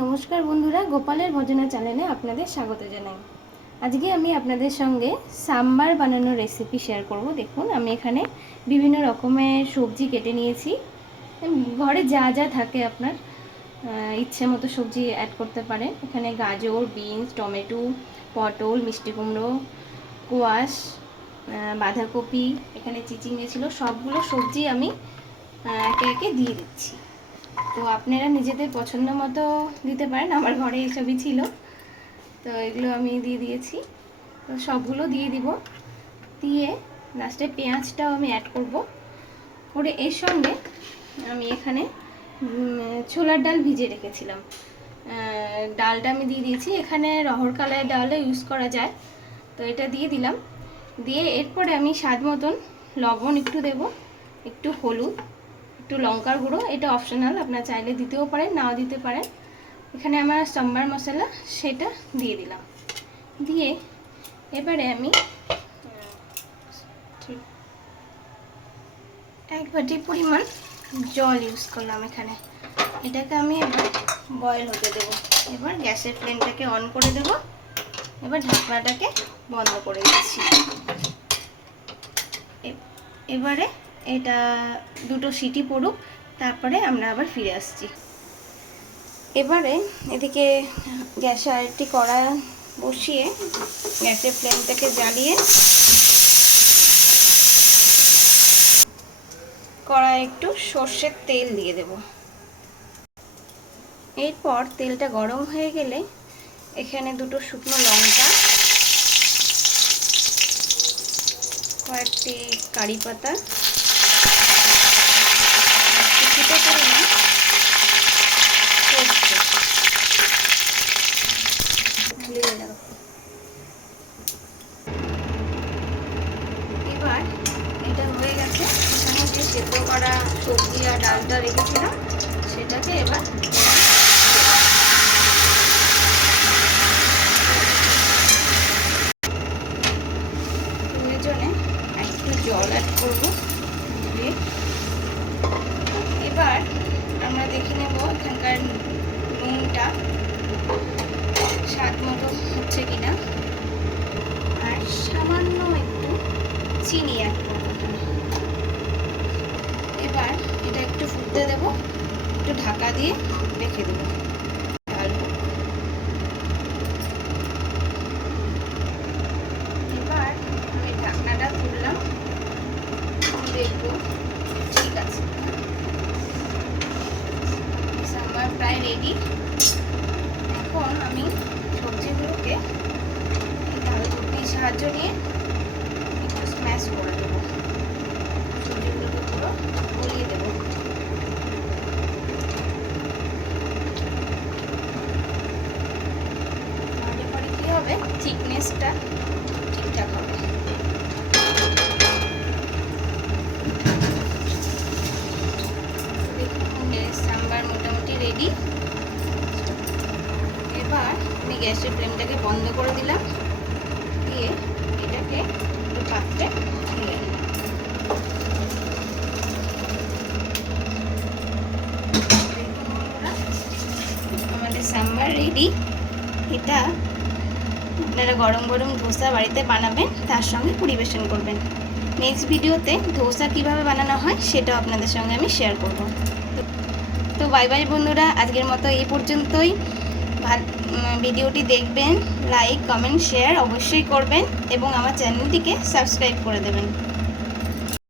নমস্কার বন্ধুরা, গোপালের ভজনা চ্যানেলে আপনাদের স্বাগত জানাই। আজকে আমি আপনাদের সঙ্গে সাম্বার বানানোর রেসিপি শেয়ার করব। দেখুন, আমি এখানে বিভিন্ন রকমের সবজি কেটে নিয়েছি। ঘরে যা যা থাকে আপনার ইচ্ছে মতো সবজি অ্যাড করতে পারেন। এখানে গাজর, বিনস, টমেটো, পটল, মিষ্টি কুমড়ো, কোয়াশ, বাঁধাকপি, এখানে চিচিঙে ছিল। সবগুলো সবজি আমি একে একে দিয়ে দিচ্ছি। তো আপনারা নিজেদের পছন্দ মতো দিতে পারেন। আমার ঘরে এসবই ছিল, তো এগুলো আমি দিয়ে দিয়েছি। তো সবগুলো দিয়ে দিব, দিয়ে লাস্টে পেঁয়াজটাও আমি অ্যাড করব। করে এর সঙ্গে আমি এখানে ছোলার ডাল ভিজে রেখেছিলাম, ডালটা আমি দিয়ে দিয়েছি। এখানে রহর কালারের ডালটা ইউজ করা যায়, তো এটা দিয়ে দিলাম। দিয়ে এরপরে আমি স্বাদ মতন লবণ একটু দেব, একটু হলুদ, একটু লঙ্কার গুঁড়ো, এটা অপশনাল, আপনারা চাইলে দিতেও পারেন, নাও দিতে পারেন। এখানে আমার সাম্বার মশলা, সেটা দিয়ে দিলাম। দিয়ে এবারে আমি এক বাটি পরিমাণ জল ইউজ করলাম এখানে। এটাকে আমি এবার বয়েল হতে দেব। এবার গ্যাসের ফ্লেমটাকে অন করে দেব। এবার ঢাকনাটাকে বন্ধ করে দিচ্ছি। এবারে এটা দুটো সিটি পড়ুক, তারপরে আমরা আবার ফিরে আসছি। এবারে এদিকে গ্যাসে আরেকটি কড়া বসিয়ে গ্যাসের ফ্লেমটাকে জ্বালিয়ে কড়ায় একটু সর্ষের তেল দিয়ে দেব। এরপর তেলটা গরম হয়ে গেলে এখানে দুটো শুকনো লঙ্কা, কয়েকটি কারি পাতা, কিছুটা পরিমাণ সর্ষে, এবার এটা হয়ে গেছে। এখানে যে সেদ্ধ করা সবজি আর ডালটা রেখেছিলাম, সেটাকে এবার প্রয়োজনে একটু জল অ্যাড করবো। এবার আমরা দেখে নেব এখানকার নুনটা স্বাদ মতো হচ্ছে কিনা, আর সামান্য একটু চিনি অ্যাড করবো। এবার এটা একটু ফুটতে দেব, একটু ঢাকা দিয়ে রেখে দেবো। এবার আমি ঢাকনাটা তুললাম, দেখবো ঠিক আছে, সাম্বার প্রায় রেডি। এখন আমি সবজিগুলোকে ডাল চুটনির সাহায্য নিয়ে একটু স্ম্যাশ করে দেবো। সবজিগুলোকে পুরো গলিয়ে দেবো। তাহলে পরে কী হবে, থিকনেসটা ঠিকঠাক হবে। সাম্বার মোটামুটি রেডি। এবার আমি গ্যাসের ফ্লেমটাকে বন্ধ করে দিলাম, দিয়ে এটাকে একটু পাত্রে ঢেলে নিলাম। আমাদের সাম্বার রেডি। এটা আপনারা গরম গরম ধোসা বাড়িতে বানাবেন, তার সঙ্গে পরিবেশন করবেন। নেক্সট ভিডিওতে ধোসা কিভাবে বানানো হয় সেটাও আপনাদের সঙ্গে আমি শেয়ার করব। তো বাই বাই বন্ধুরা, আজকের মতো এই পর্যন্তই। ভিডিওটি দেখবেন, লাইক, কমেন্ট, শেয়ার অবশ্যই করবেন এবং আমার চ্যানেলটিকে সাবস্ক্রাইব করে দেবেন।